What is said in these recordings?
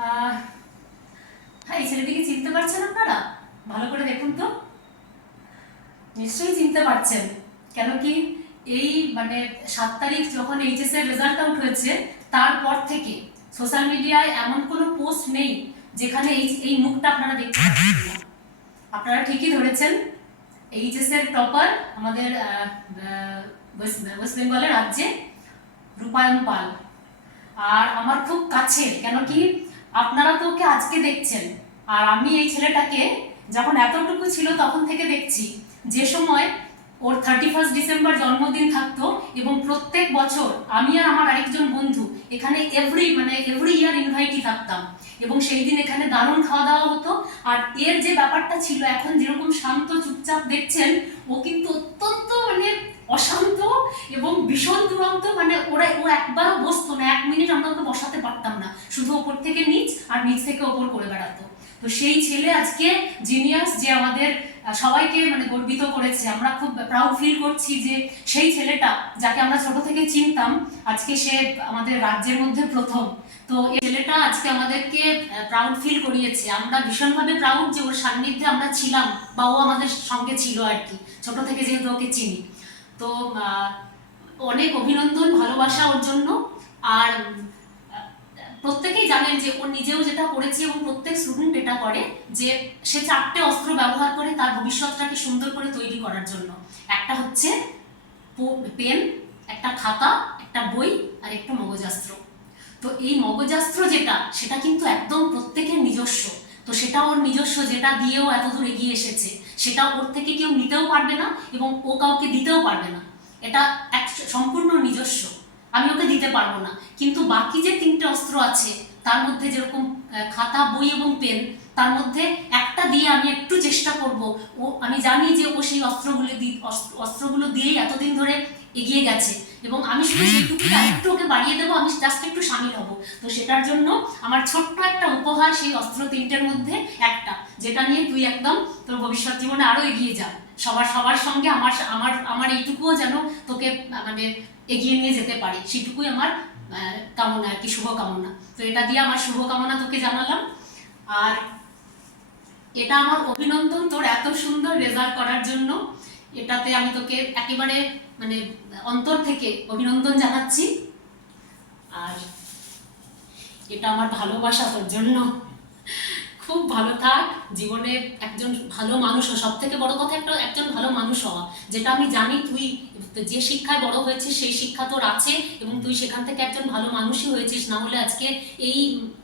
আহ, হ্যাঁ, এই ছেলেটিকে চিনতে পারছেন আপনারা? ভালো করে দেখুন তো। নিশ্চয়ই চিনতে পারছেন। কেন কি, এই মানে 7 তারিখ যখন এইচএস এর রেজাল্ট আউট হয়েছে, তারপর থেকে সোশ্যাল মিডিয়ায় এমন কোনো পোস্ট নেই যেখানে এই এই মুখটা আপনারা দেখতে পাচ্ছেন না। আপনারা ঠিকই ধরেছেন, এইচএস এর টপার আমাদের ওয়েস্ট বেঙ্গলের রাজ্যে রূপায়ণ পাল। আর আমার খুব কাছের, কেন কি আপনারা তো ওকে আজকে দেখছেন, আর আমি এই ছেলেটাকে যখন এতটুকু ছিল তখন থেকে দেখছি। যে সময় ওর 31 ডিসেম্বর জন্মদিন থাকতো এবং প্রত্যেক বছর আমি আর আমার আরেকজন বন্ধু এখানে এভরি ইয়ার ইনভাইটই থাকতাম, এবং সেই দিন এখানে দারুণ খাওয়া দাওয়া হতো। আর এর যে ব্যাপারটা ছিল, এখন যেরকম শান্ত চুপচাপ দেখছেন, ও কিন্তু অত্যন্ত অশান্ত এবং ভীষণ দুরন্ত। ও একবারও বসতো না, 1 মিনিট আমরা ওকে বসাতে পারতাম না, শুধু ওপর থেকে নিচ আর নিচ থেকে ওপর করে বেড়াতো। তো সেই ছেলে আজকে জিনিয়াস, যে আমাদের সবাইকে গর্বিত করেছে। আমরা খুব প্রাউড ফিল করছি যে সেই ছেলেটা, যাকে আমরা ছোট থেকে চিনতাম, আজকে সে আমাদের রাজ্যের মধ্যে প্রথম। তো এই ছেলেটা আজকে আমাদেরকে প্রাউড ফিল করিয়েছে। আমরা ভীষণভাবে প্রাউড যে ওর সান্নিধ্যে আমরা ছিলাম, বা ও আমাদের সঙ্গে ছিল আর কি, ছোট থেকে যেহেতু ওকে চিনি। তো অনেক অভিনন্দন, ভালোবাসা ওর জন্য। আর প্রত্যেকেই জানেন যে ও নিজেও যেটা করেছে, এবং প্রত্যেক স্টুডেন্ট এটা করে, যে সে 4টে অস্ত্র ব্যবহার করে তার ভবিষ্যৎটাকে সুন্দর করে তৈরি করার জন্য। একটা হচ্ছে পেন, একটা খাতা, একটা বই, আর একটা মগজাস্ত্র। তো এই মগজাস্ত্র যেটা, সেটা কিন্তু একদম প্রত্যেকের নিজস্ব। তো সেটা ওর নিজস্ব, যেটা দিয়েও এত দূর এগিয়ে এসেছে, সেটা ওর থেকে কেউ নিতেও পারবে না এবং ও কাউকে দিতেও পারবে না। এটা সম্পূর্ণ নিজস্ব, আমি ওকে দিতে পারবো না। কিন্তু বাকি যে 3টে অস্ত্র আছে, তার মধ্যে যেরকম খাতা, বই এবং পেন, তার মধ্যে একটা দিয়ে আমি একটু চেষ্টা করব। আমি জানি যে ও সেই অস্ত্রগুলো দিয়েই এতদিন ধরে এগিয়ে গেছে, এবং আমি শুধু সেইটুকুটা একটু ওকে বাড়িয়ে দেবো, আমি জাস্ট একটু সামিল হব। তো সেটার জন্য আমার ছোট্ট একটা উপহার, সেই অস্ত্র 3টের মধ্যে একটা, যেটা নিয়ে তুই একদম তোর ভবিষ্যৎ জীবনে আরো এগিয়ে যা। সবার সবার সঙ্গে আমার আমার আমার এইটুকুও যেন তোকে এগিয়ে নিয়ে যেতে পারি, সেটুকুই আমার কামনা আর কি, শুভকামনা। তো এটা দিয়ে আমার শুভকামনা তোকে জানালাম। আর এটা আমার অভিনন্দন তোর এত সুন্দর রেজাল্ট করার জন্য। এটাতে আমি তোকে একেবারে মানে অন্তর থেকে অভিনন্দন জানাচ্ছি। আর এটা আমার ভালোবাসা তোর জন্য। খুব ভালো থাক, জীবনে একজন ভালো মানুষ হ। সব থেকে বড় কথা একজন ভালো মানুষ হওয়া, যেটা আমি জানি তুই যে শিক্ষায় বড় হয়েছিস সেই শিক্ষা তোর আছে, এবং তুই সেখান থেকে একজন ভালো মানুষই হয়েছিস। না হলে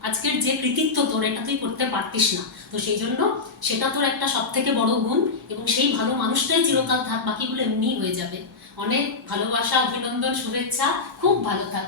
আজকের যে কৃতিত্ব তোর, এটা তুই করতে পারতিস না। তো সেই জন্য সেটা তোর একটা সব থেকে বড় গুণ, এবং সেই ভালো মানুষটাই চিরকাল থাক, বাকিগুলো এমনিই হয়ে যাবে। অনেক ভালোবাসা, অভিনন্দন, শুভেচ্ছা, খুব ভালো থাক।